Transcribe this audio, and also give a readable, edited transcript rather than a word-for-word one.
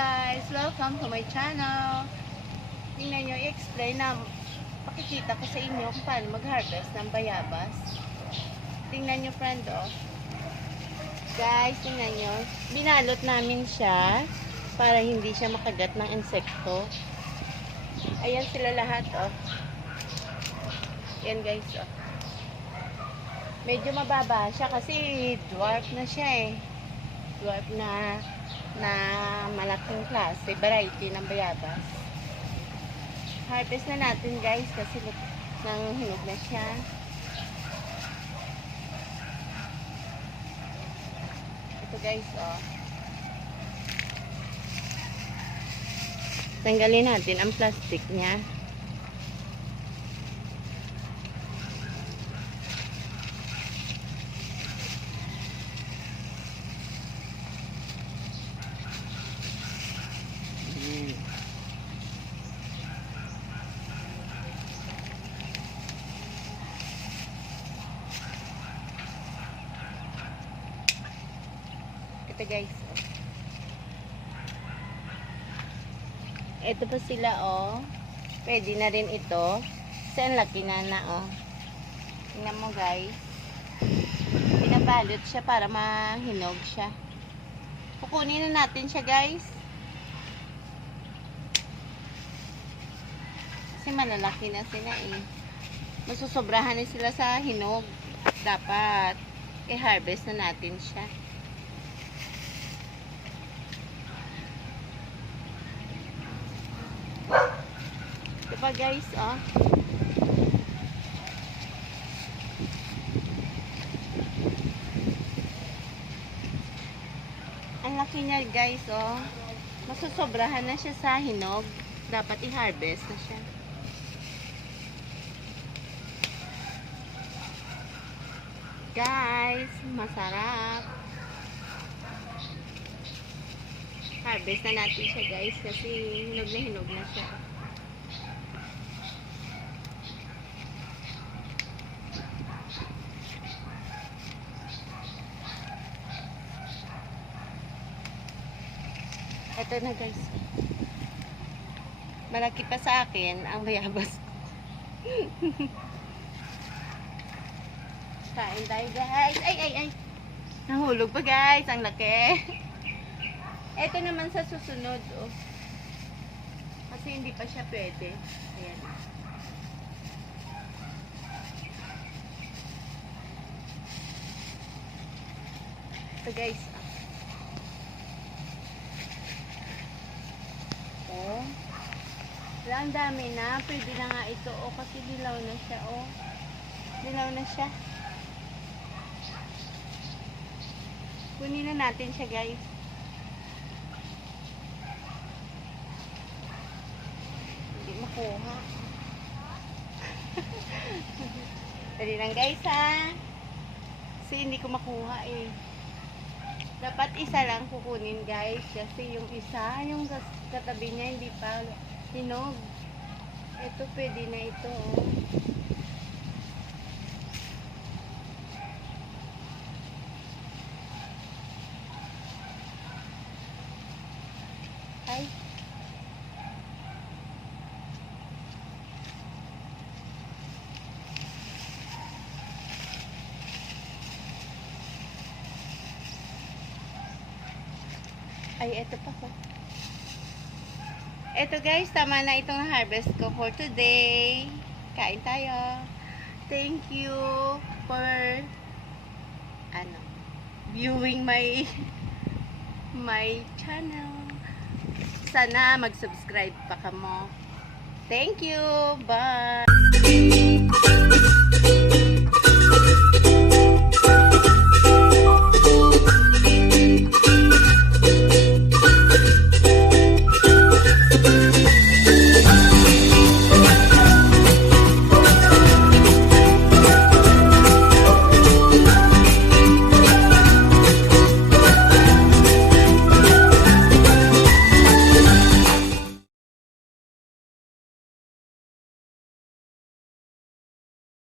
guys! Welcome to my channel. Tingnan nyo, i-explain na pakikita ko sa inyo kung paano mag-harvest ng bayabas. Tingnan nyo friend oh. Guys, tingnan nyo. Binalot namin siya para hindi siya makagat ng insekto. Ayan sila lahat oh. Ayan guys oh. Medyo mababa siya kasi dwarf na siya eh. Dwarf na malaking klase, variety ng bayabas. Harvest na natin guys kasi nang hinog na siya. Ito guys oh. Tanggalin natin ang plastic niya. Ito guys oh. Ito pa sila oh. Pwede na rin ito kasi ang laki na oh. Tingnan mo guys, pinabalot siya para mahinog siya. Kukunin na natin siya guys kasi malalaki na sila eh. Masusobrahan na sila sa hinog. Dapat i-harvest na natin siya. Diba guys oh. Ang laki niya guys oh. Masusobrahan na siya sa hinog. Dapat i-harvest na siya. Guys, masarap. Harvest na natin siya guys kasi hinog na siya. Ito na guys. Malaki pa sa akin ang bayabas. Kain tayo guys. Ay. Nahulog pa guys. Ang laki. Ito naman sa susunod oh. Kasi hindi pa siya pwede. Ayan. Ito guys. Oh. Wala, ang dami na. Pwede na nga ito oh. Kasi dilaw na siya oh. Dilaw na siya. Kunin na natin siya guys. Hindi makuha. Dali lang guys ha. Kasi hindi ko makuha eh. Dapat isa lang kukunin guys. Kasi yung isa, yung katabi niya hindi pa hinog. Ito pwede na ito oh. Ay. Ay, ito pa ko. Ito guys, tama na itong harvest ko for today. Kain tayo. Thank you for viewing my channel. Sana mag-subscribe pa kamo. Thank you. Bye.